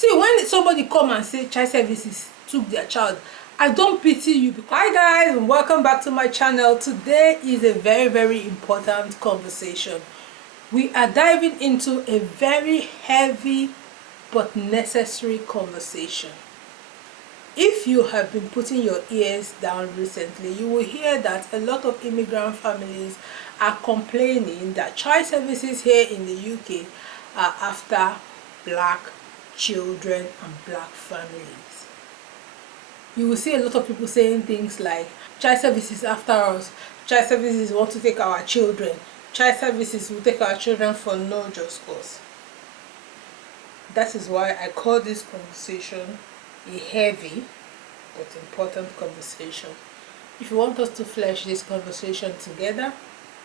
See, when somebody come and say child services took their child, I don't pity you. Hi guys, and welcome back to my channel. Today is a very important conversation. We are diving into a very heavy but necessary conversation. If you have been putting your ears down recently, you will hear that a lot of immigrant families are complaining that child services here in the UK are after black children and black families. You will see a lot of people saying things like, child services after us, child services want to take our children, child services will take our children for no just cause. That is why I call this conversation a heavy but important conversation. If you want us to flesh this conversation together,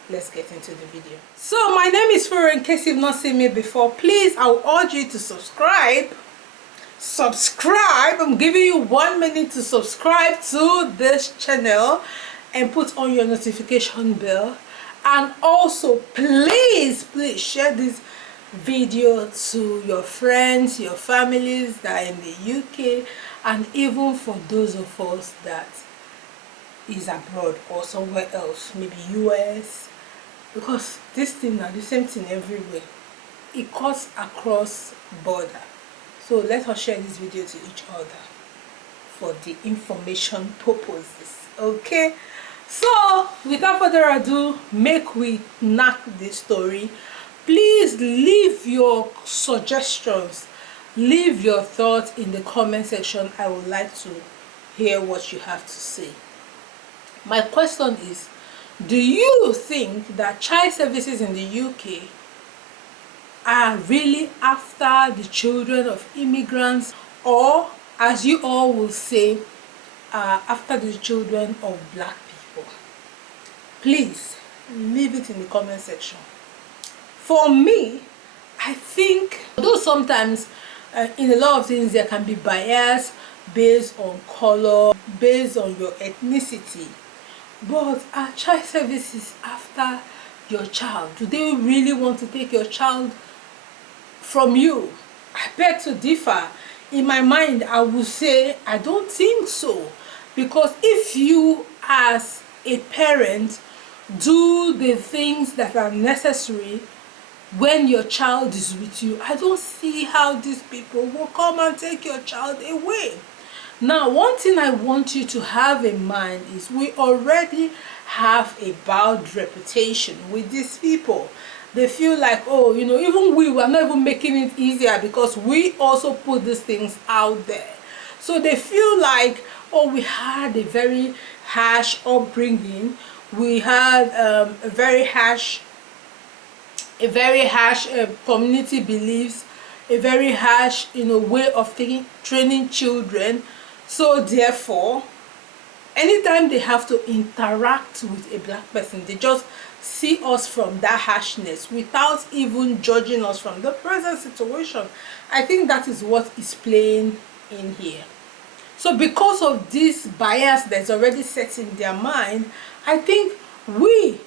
let's get into the video. So my name is Furo. In case you've not seen me before, please, I will urge you to subscribe. I'm giving you 1 minute to subscribe to this channel and put on your notification bell. And also please share this video to your friends, your families that are in the UK, and even for those of us that is abroad or somewhere else, maybe US, because this thing now the same thing everywhere. It cuts across border. So let us share this video to each other for the information purposes. Okay, so without further ado, make we knack this story. Please leave your suggestions, leave your thoughts in the comment section. I would like to hear what you have to say. My question is, do you think that child services in the UK are really after the children of immigrants, or, as you all will say, after the children of black people? Please leave it in the comment section. For me, I think, although sometimes in a lot of things there can be bias based on color, based on your ethnicity, but are child services after your child? Do they really want to take your child from you? I beg to differ. In my mind, I would say I don't think so, because if you as a parent do the things that are necessary when your child is with you, I don't see how these people will come and take your child away. Now, one thing I want you to have in mind is we already have a bad reputation with these people. They feel like, oh, you know, even we are not even making it easier because we also put these things out there. So they feel like, oh, we had a very harsh upbringing. We had a very harsh community beliefs, a very harsh, way of training children. So therefore, anytime they have to interact with a black person, they just see us from that harshness without even judging us from the present situation. I think that is what is playing in here. So because of this bias that's already set in their mind, I think we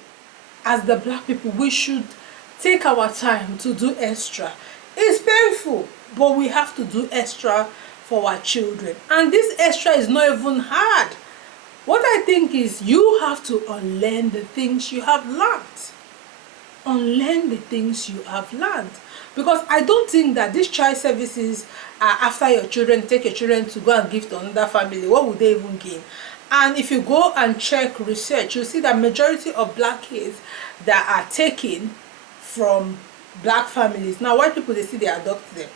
as the black people, we should take our time to do extra. It's painful, but we have to do extra for our children, and this extra is not even hard. What I think is you have to unlearn the things you have learned. Unlearn the things you have learned. Because I don't think that these child services are after your children, take your children to go and give to another family. What would they even gain? And if you go and check research, you'll see that majority of black kids that are taken from black families, now white people, they see they adopt them.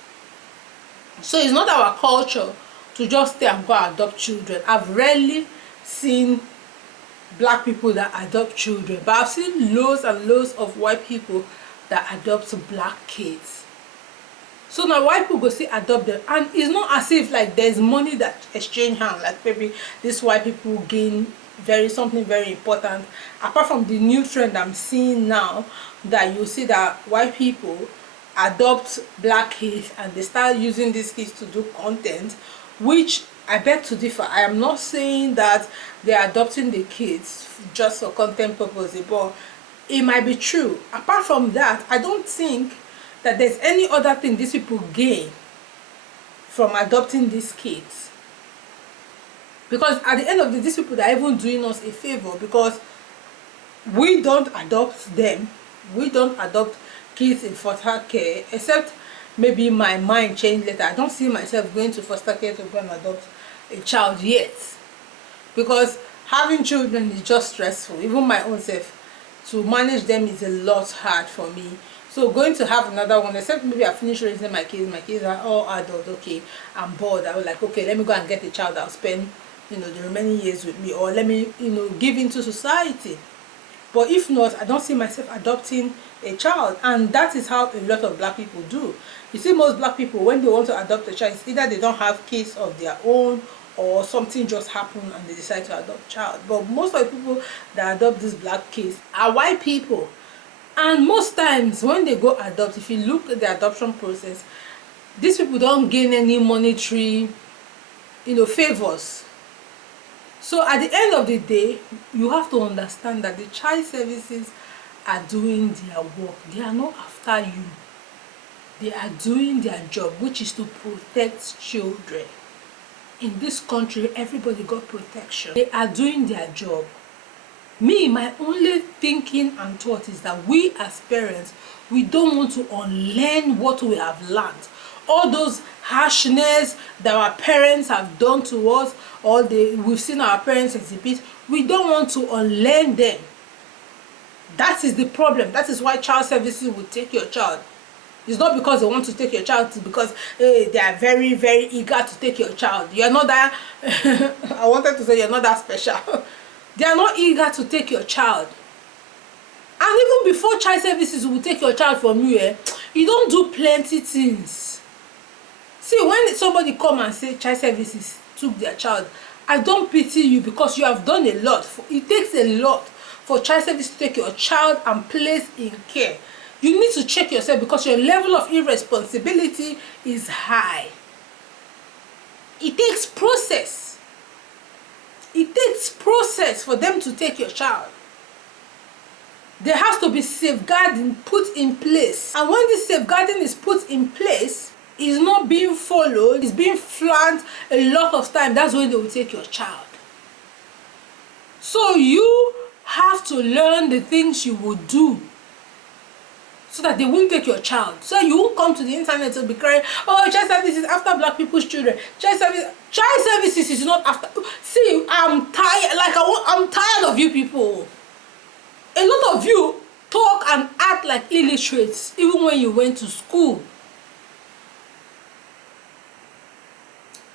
So it's not our culture to just stay and go adopt children. I've rarely seen black people that adopt children, but I've seen loads and loads of white people that adopt black kids. So now white people go see adopt them, and it's not as if like there's money that exchange hands, like maybe these white people gain something very important, apart from the new trend I'm seeing now, that you see that white people adopt black kids and they start using these kids to do content, which I beg to differ. I am not saying that they're adopting the kids just for content purposes, but it might be true. Apart from that, I don't think that there's any other thing these people gain from adopting these kids. Because at the end of the day, these people are even doing us a favor, because we don't adopt them. We don't adopt kids in foster care, except maybe my mind changed later. I don't see myself going to foster care to go and adopt a child yet, because having children is just stressful. Even my own self, to manage them is a lot hard for me. So going to have another one, except maybe I finish raising my kids are all adult, okay, I'm bored, I was like, okay, let me go and get a child I'll spend, you know, the remaining years with me, or let me, you know, give into society. But if not, I don't see myself adopting a child. And that is how a lot of black people do. You see, most black people, when they want to adopt a child, it's either they don't have kids of their own, or something just happened and they decide to adopt a child. But most of the people that adopt these black kids are white people. And most times when they go adopt, if you look at the adoption process, these people don't gain any monetary, you know, favors. So at the end of the day, you have to understand that the child services are doing their work. They are not after you. They are doing their job, which is to protect children. In this country, everybody got protection. They are doing their job. Me, my only thinking and thought is that we as parents, we don't want to unlearn what we have learned. All those harshness that our parents have done to us, or we've seen our parents exhibit, we don't want to unlearn them. That is the problem. That is why child services will take your child. It's not because they want to take your child, it's because they are very, very eager to take your child. You're not that, I wanted to say you're not that special. They are not eager to take your child. And even before child services will take your child from you, you don't do plenty things. See, when somebody come and say child services took their child, I don't pity you, because you have done a lot. It takes a lot for child service to take your child and place in care. You need to check yourself, because your level of irresponsibility is high. It takes process. It takes process for them to take your child. There has to be safeguarding put in place. And when this safeguarding is put in place, is not being followed, is being flanked a lot of time, that's when they will take your child. So you have to learn the things you will do so that they won't take your child. So you won't come to the internet to be crying, oh, child services after black people's children. Child services is not after. See, I'm tired. Like I'm tired of you people. A lot of you talk and act like illiterates, even when you went to school.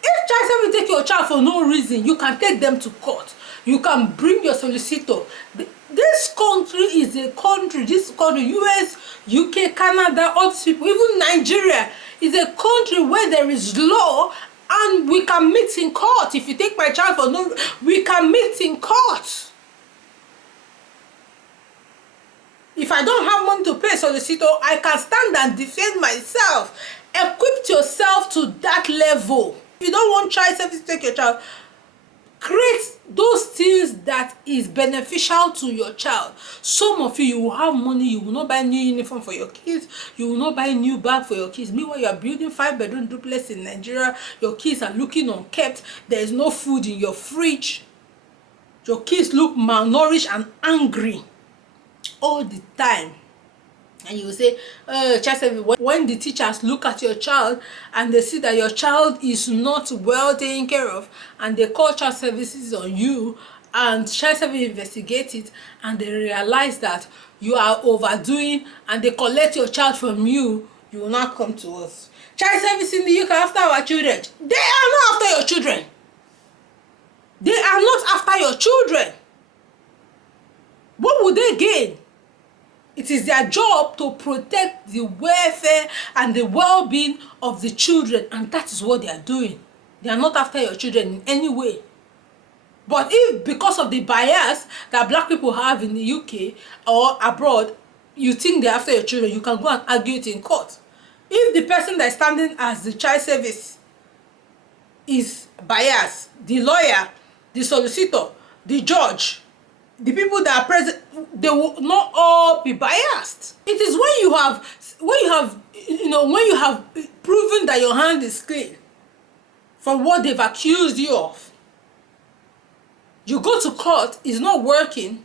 If child service take your child for no reason, you can take them to court. You can bring your solicitor. This country is a country, US, UK, Canada, all these people, even Nigeria is a country where there is law, and we can meet in court. If you take my child for no, we can meet in court. If I don't have money to pay a solicitor, I can stand and defend myself. Equip yourself to that level. If you don't want child service to take your child, create those things that is beneficial to your child. Some of you will have money, you will not buy new uniform for your kids, you will not buy new bag for your kids. Meanwhile, you are building 5-bedroom duplex in Nigeria, your kids are looking unkept, there is no food in your fridge, your kids look malnourished and angry all the time. And you will say, child service, when the teachers look at your child and they see that your child is not well taken care of, and they call child services on you, and child service investigate it, and they realize that you are overdoing, and they collect your child from you, you will not come to us. Child service in the UK after our children. They are not after your children. They are not after your children. What would they gain? It is their job to protect the welfare and the well-being of the children, and that is what they are doing. They are not after your children in any way. But if because of the bias that black people have in the UK or abroad, you think they're after your children, you can go and argue it in court. If the person that is standing as the child service is biased, the lawyer, the solicitor, the judge, the people that are present, they will not all be biased. It is when you have proven that your hand is clean, from what they've accused you of. You go to court, it's not working.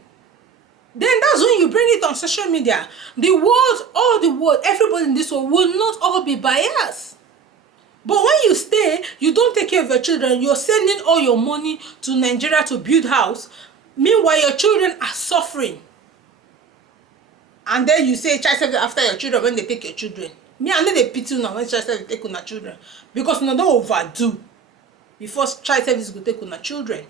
Then that's when you bring it on social media. The world, all the world, everybody in this world will not all be biased. But when you stay, you don't take care of your children. You're sending all your money to Nigeria to build house. Meanwhile, your children are suffering. And then you say child service after your children when they take your children. Me, I know they pity now when child service take on their children. Because you don't overdo before child service go take on their children.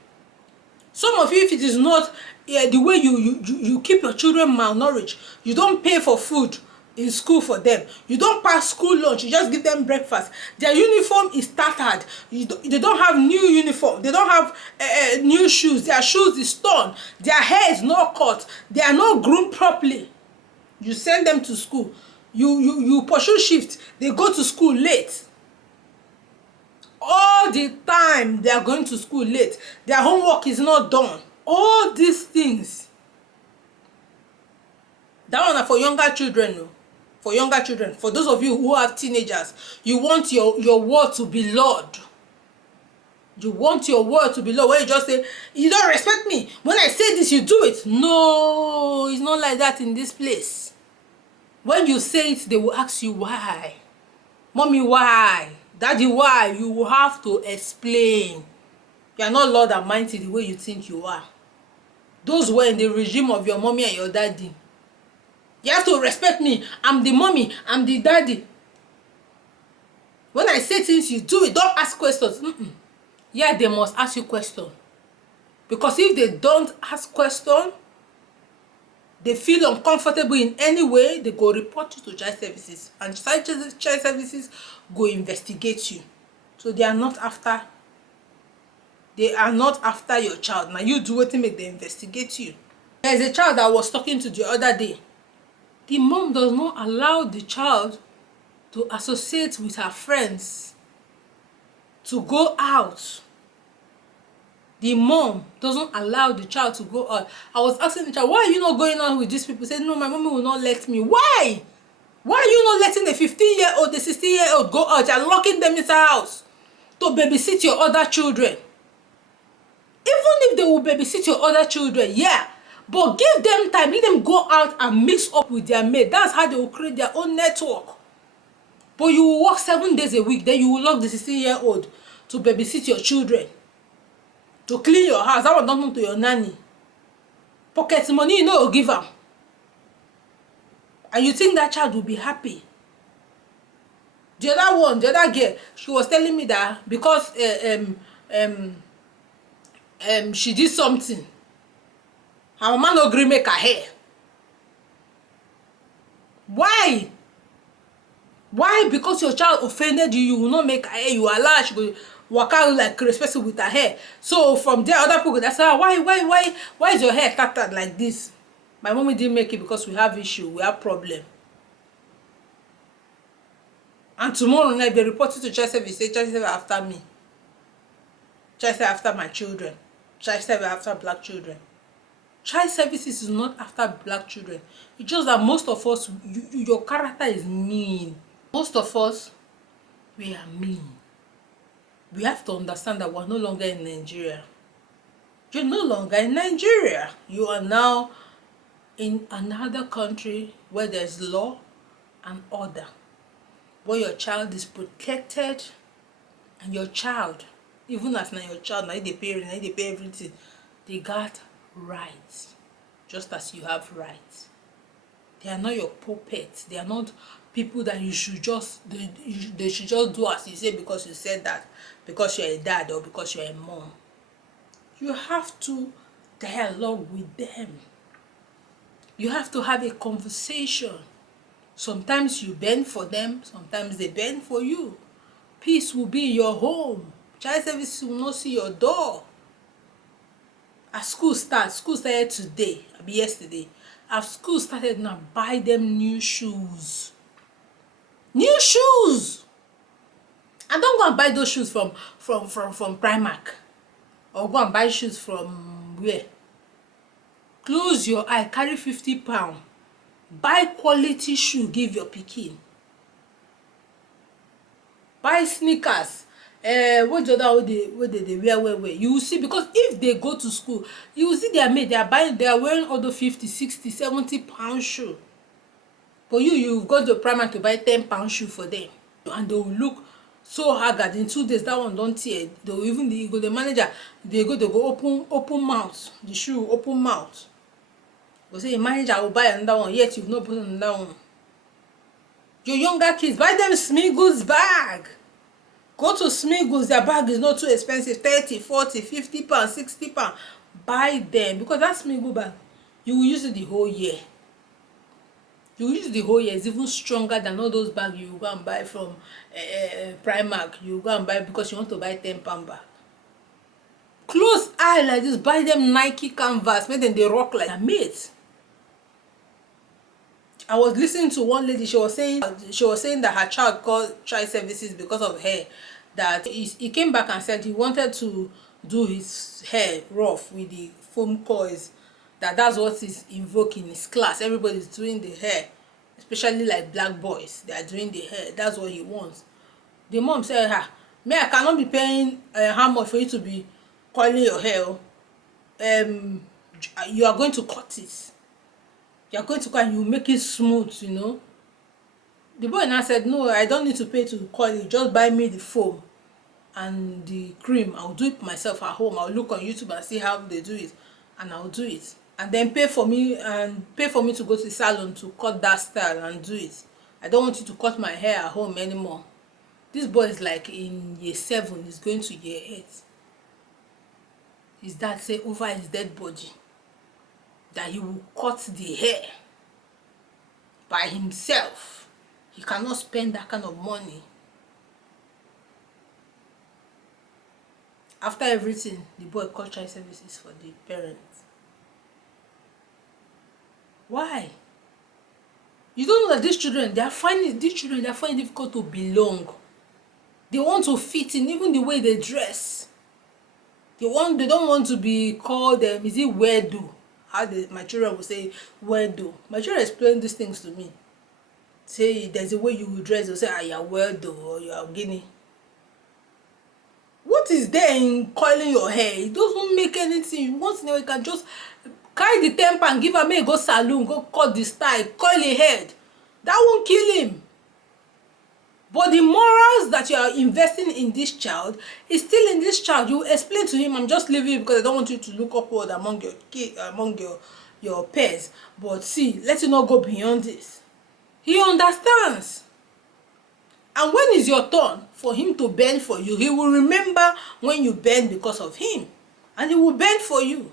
Some of you, if it is not the way you keep your children malnourished, you don't pay for food in school for them, you don't pass school lunch, you just give them breakfast, their uniform is tattered, they don't have new uniform, they don't have new shoes, their shoes is torn, their hair is not cut, they are not groomed properly. You send them to school, you pursue shift, they go to school late. All the time they are going to school late, their homework is not done. All these things, that one are for younger children. No? For younger children, for those of you who have teenagers, you want your word to be Lord. You want your word to be Lord. When you just say, you don't respect me, when I say this, you do it. No, it's not like that in this place. When you say it, they will ask you why. Mommy, why? Daddy, why? You will have to explain. You are not Lord Almighty the way you think you are. Those were in the regime of your mommy and your daddy. You have to respect me. I'm the mommy, I'm the daddy. When I say things, you do it. Don't ask questions. Yeah, they must ask you questions. Because if they don't ask questions, they feel uncomfortable in any way, they go report you to child services. And child services go investigate you. So they are not after your child. Now you do what to make them investigate you. There is a child that I was talking to the other day. The mom does not allow the child to associate with her friends, to go out. The mom doesn't allow the child to go out. I was asking the child, why are you not going out with these people? He said, no, my mommy will not let me. Why? Why are you not letting the 15-year-old, the 16-year-old go out? You're locking them in the house to babysit your other children. Even if they will babysit your other children, yeah. But give them time. Let them go out and mix up with their mate. That's how they will create their own network. But you will work 7 days a week. Then you will lock the 16-year-old to babysit your children. To clean your house. That one don't come to your nanny. Pocket money, you know, give her. And you think that child will be happy. The other girl, she was telling me that because she did something, her mama no gree make her hair. Why? Why? Because your child offended you, you will not make her hair. You allow her, she go walk out like respectful with her hair. So from there, other people that's why is your hair tattered like this? My mommy didn't make it because we have issue, we have problem. And tomorrow night they report it to child service, say child service after me. Child service after my children. Child service after black children. Child services is not after black children. It's just that most of us, your character is mean. Most of us, we are mean. We have to understand that we're no longer in Nigeria. You're no longer in Nigeria. You are now in another country where there's law and order, where your child is protected, and your child, even as now your child, now they pay everything, they got rights, just as you have rights. They are not your puppets. They are not people that you should just they should just do as you say because you said that, because you're a dad or because you're a mom. You have to dialogue with them. You have to have a conversation. Sometimes you bend for them, sometimes they bend for you. Peace will be in your home. Child service will not see your door. As school started today, yesterday. As school started now, buy them new shoes. New shoes! And don't go and buy those shoes from Primark. Or go and buy shoes from where? Close your eye, carry 50 pounds. Buy quality shoe, give your pikin. Buy sneakers. What the other way they wear well, you will see, because if they go to school, you will see their mate, they are wearing all the 50, 60, 70 pound shoe. But you've got the primary to buy 10 pound shoe for them, and they will look so haggard. In 2 days that one don't tear. They will even the manager, they go open mouth, the shoe open mouth. Go say, manager will buy another one, yet you've not put another one. Your younger kids, buy them Smiggles bag. Go to Smiggles, their bag is not too expensive, 30, 40, 50 pounds, 60 pounds. Buy them, because that Smiggle bag, you will use it the whole year. You will use it the whole year. It's even stronger than all those bags you go and buy from Primark. You go and buy because you want to buy 10 pound bag. Close eye like this, buy them Nike canvas, make them they rock like a mate. I was listening to one lady, she was saying that her child called child services because of hair. That he came back and said he wanted to do his hair rough with the foam coils. That's what is invoked in his class. Everybody's doing the hair, especially like black boys. They are doing the hair. That's what he wants. The mom said, me, I cannot be paying how much for you to be coiling your hair. You are going to cut it. You are going to cut and you make it smooth, you know. The boy now said, no, I don't need to pay to coil it. Just buy me the foam and the cream. I'll do it myself at home. I'll look on YouTube and see how they do it, and I'll do it. And then pay for me to go to the salon to cut that style and do it. I don't want you to cut my hair at home anymore. This boy is like in year 7. He's going to year 8. His dad said over his dead body that he will cut the hair by himself. He cannot spend that kind of money. After everything, the boy called child services for the parents. Why? You don't know that these children, they are finding it difficult to belong. They want to fit in, even the way they dress. They don't want to be called is it weirdo? My children will say weirdo. My children explain these things to me. Say there's a way you will dress, they'll say, you're weirdo or you're guinea. What is there in coiling your hair? It doesn't make anything. Once in a while, you can just carry the temper and give her, may go salon, go cut the style, coil the head. That won't kill him. But the morals that you are investing in this child is still in this child. You explain to him, I'm just leaving you because I don't want you to look upward among your kids, among your peers. But see, let you not go beyond this. He understands. And when it's your turn for him to bend for you, he will remember when you bend because of him. And he will bend for you.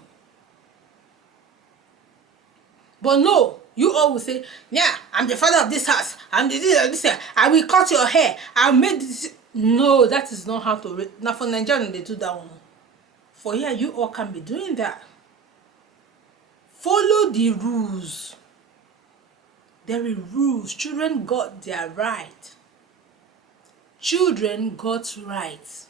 But no, you always say, yeah, I'm the father of this house. I'm the this. I will cut your hair. I'll make this. No, that is not how to. Now for Nigerian, they do that one. For here, you all can be doing that. Follow the rules. There are rules. Children got their right. Children got rights.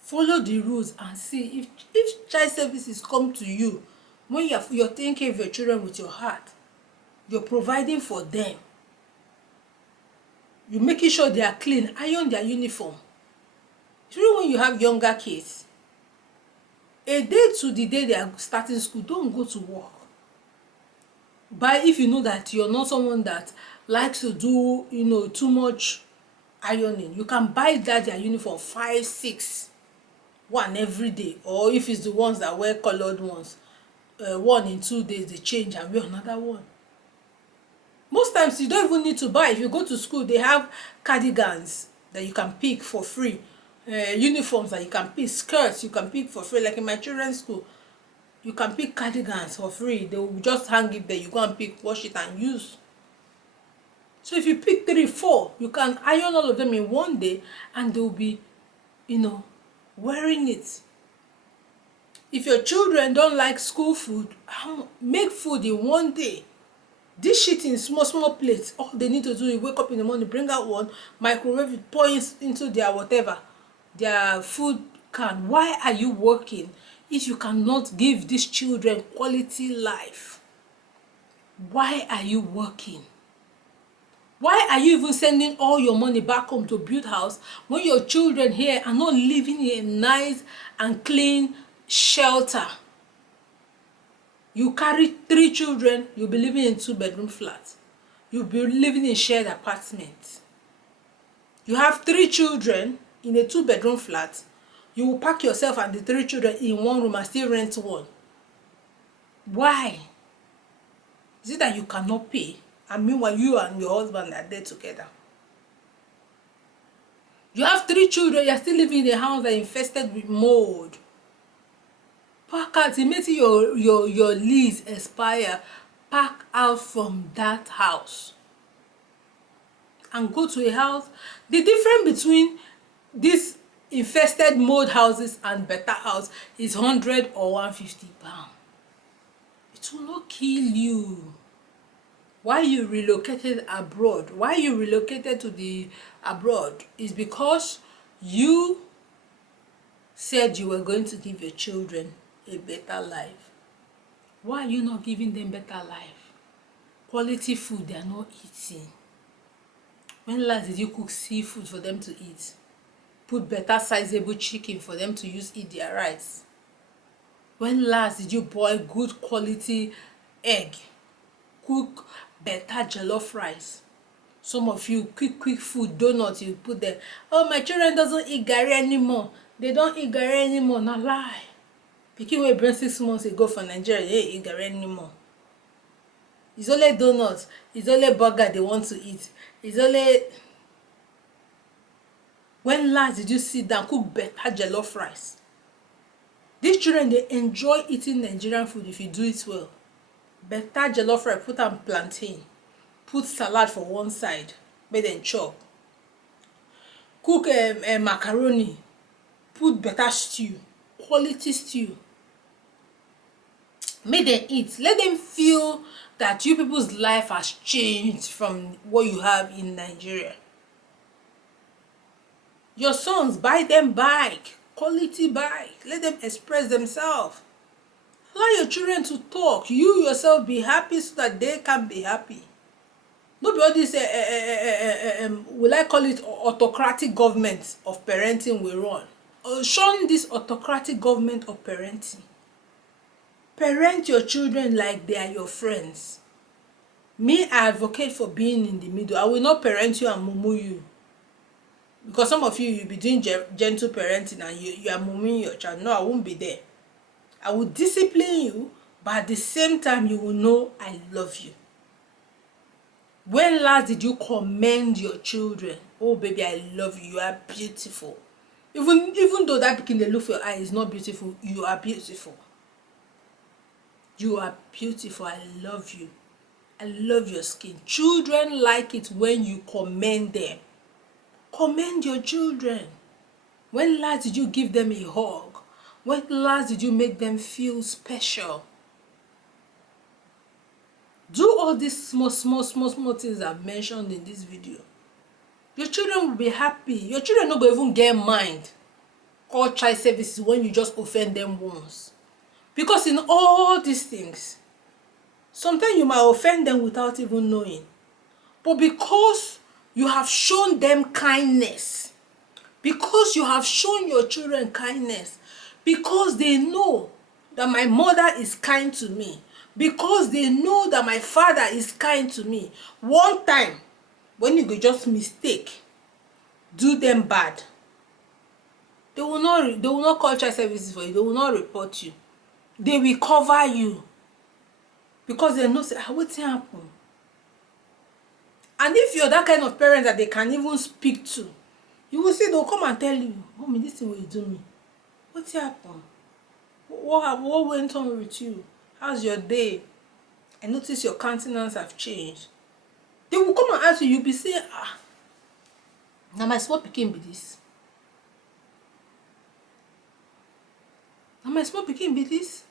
Follow the rules and see if child services come to you when you're taking care of your children with your heart. You're providing for them. You're making sure they are clean. Iron their uniform. Especially when you have younger kids. A day to the day they are starting school, don't go to work. But if you know that you're not someone that likes to do, too much ironing, you can buy their uniform 5, 6, one every day. Or if it's the ones that wear colored ones, one in 2 days they change and wear another one. Most times you don't even need to buy. If you go to school, they have cardigans that you can pick for free, uniforms that you can pick, skirts you can pick for free. Like in my children's school, you can pick cardigans for free. They will just hang it there. You go and pick, wash it and use. So if you pick 3, 4, you can iron all of them in one day and they'll be, wearing it. If your children don't like school food, make food in one day. Dish it in small plates. All they need to do is wake up in the morning, bring out one, microwave it, pour it into their whatever, their food can. Why are you working if you cannot give these children quality life? Why are you working? Why are you even sending all your money back home to build house when your children here are not living in a nice and clean shelter? You carry 3 children, you'll be living in 2-bedroom flats. You'll be living in shared apartments. You have 3 children in a 2-bedroom flat. You will pack yourself and the 3 children in one room and still rent one. Why? Is it that you cannot pay? And meanwhile, you and your husband are there together. You have 3 children, you're still living in a house that is infested with mold. Pack out, immediately your lease expire, pack out from that house and go to a house. The difference between these infested mold houses and better house is 100 or 150 pounds. It will not kill you. Why you relocated abroad, why you relocated to the abroad is because you said you were going to give your children a better life. Why are you not giving them better life? Quality food they are not eating. When last did you cook seafood for them to eat? Put better sizable chicken for them to eat their rice? When last did you boil good quality egg? Cook better jollof rice? Some of you quick food, donuts, you put them. Oh, my children doesn't eat garri anymore. They don't eat garri anymore. Not lie. Pikin wey born 6 months ago for Nigeria, they ain't eat garri anymore. It's only donuts. It's only burger they want to eat. It's only. When last did you sit down cook better jollof rice? These children, they enjoy eating Nigerian food if you do it well. Better jollof rice, put on plantain, put salad for one side, make them chop. Cook macaroni, put better stew, quality stew. Make them eat. Let them feel that you people's life has changed from what you have in Nigeria. Your sons, buy them bike, quality bike. Let them express themselves. Allow your children to talk. You yourself be happy so that they can be happy. No be all this, will I call it autocratic government of parenting we run. Shun this autocratic government of parenting. Parent your children like they are your friends. Me, I advocate for being in the middle. I will not parent you and mumu you. Because some of you, you'll be doing gentle parenting and you are mumming your child. No, I won't be there. I will discipline you, but at the same time, you will know I love you. When last did you commend your children? Oh, baby, I love you. You are beautiful. Even though that pikin they look for your eye is not beautiful, you are beautiful. You are beautiful. I love you. I love your skin. Children like it when you commend them. Commend your children. When last did you give them a hug? When last did you make them feel special? Do all these small things I've mentioned in this video. Your children will be happy. Your children no go even get mind. Call child services when you just offend them once. Because in all these things, sometimes you might offend them without even knowing. But because you have shown them kindness, because you have shown your children kindness, because they know that my mother is kind to me, because they know that my father is kind to me, one time, when you go just mistake, do them bad, they will not call child services for you. They will not report you. They will cover you because they know say what's happen. And if you're that kind of parent that they can even speak to, you will say they'll come and tell you, "Mommy, this thing what you do me. What's happened? What went on with you? How's your day? I notice your countenance have changed." They will come and ask you. You'll be saying, now my small pikin be this. Now my small pikin be this.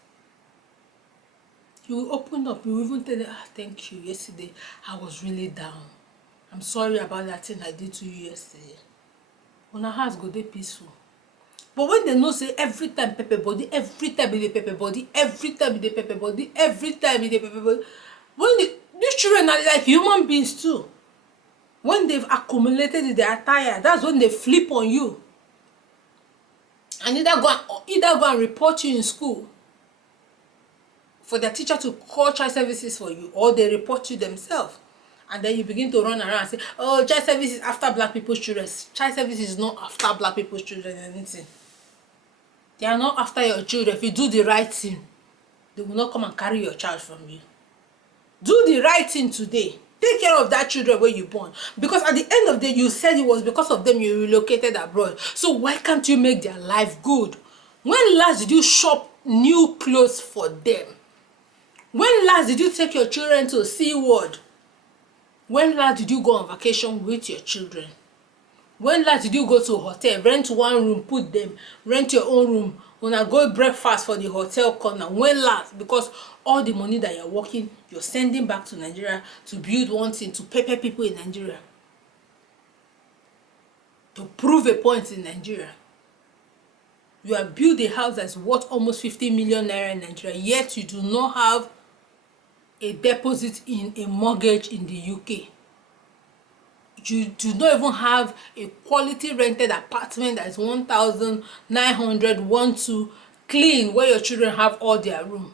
You will open up. You will even tell them, thank you. Yesterday, I was really down. I'm sorry about that thing I did to you yesterday. When our hearts go, they peaceful. But when they know, say, every time pepper body, every time they pepper body, every time they pepper body, every time they pepper body. When these children are like human beings too. When they've accumulated their attire, that's when they flip on you. And either go and report you in school for their teacher to call child services for you, or they report you themselves. And then you begin to run around and say, oh, child service is after black people's children. Child service is not after black people's children or anything. They are not after your children. If you do the right thing, they will not come and carry your child from you. Do the right thing today. Take care of that children where you born. Because at the end of the day, you said it was because of them you relocated abroad. So why can't you make their life good? When last did you shop new clothes for them? When last did you take your children to SeaWorld? When last did you go on vacation with your children? When last did you go to a hotel, rent one room, put them, rent your own room, una go breakfast for the hotel corner? When last? Because all the money that you're working, you're sending back to Nigeria to build one thing, to pepper people in Nigeria, to prove a point in Nigeria. You have built a house that's worth almost 50 million naira in Nigeria, yet you do not have a deposit in a mortgage in the UK. You do not even have a quality rented apartment that is 1,900, 1-2, clean, where your children have all their room.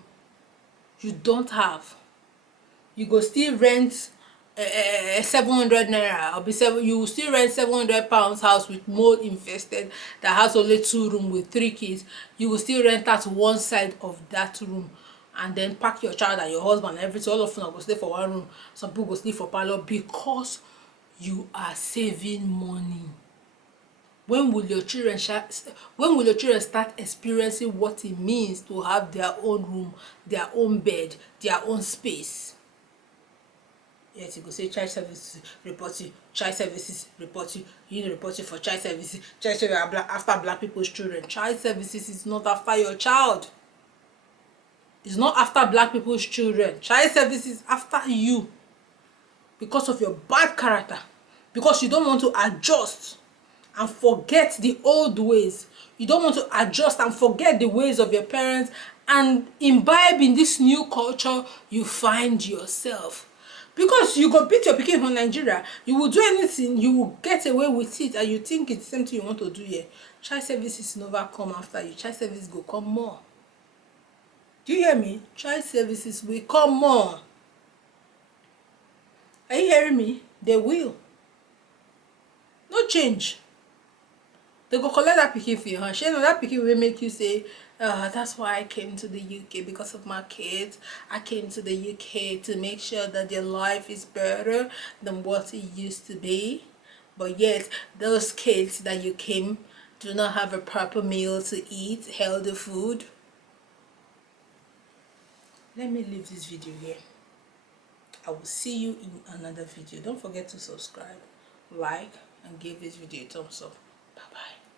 You don't have. You go still rent 700 naira, or be you will still rent 700 pounds house with mold infested that has only 2 rooms with 3 kids. You will still rent out one side of that room, and then pack your child and your husband and everything. All of them go stay for one room. Some people go sleep for parlor, because you are saving money. When will your children start experiencing what it means to have their own room, their own bed, their own space? Yes, you go say child services report you, child services report you, you need to report you for child services. Child services are after black people's children. Child services is not after your child. It's not after black people's children. Child services is after you, because of your bad character, because you don't want to adjust and forget the old ways. You don't want to adjust and forget the ways of your parents and imbibe in this new culture you find yourself. Because you go beat your pikin from Nigeria, you will do anything, you will get away with it, and you think it's the same thing you want to do here. Child services never come after you. Child services go come more. Do you hear me? Child services will come more. Are you hearing me? They will. No change. They go collect that pikin for your hand. Shey, that pikin will make you say, that's why I came to the UK, because of my kids. I came to the UK to make sure that their life is better than what it used to be. But yet, those kids that you came do not have a proper meal to eat, healthy food. Let me leave this video here. I will see you in another video. Don't forget to subscribe, like, and give this video a thumbs up. Bye bye.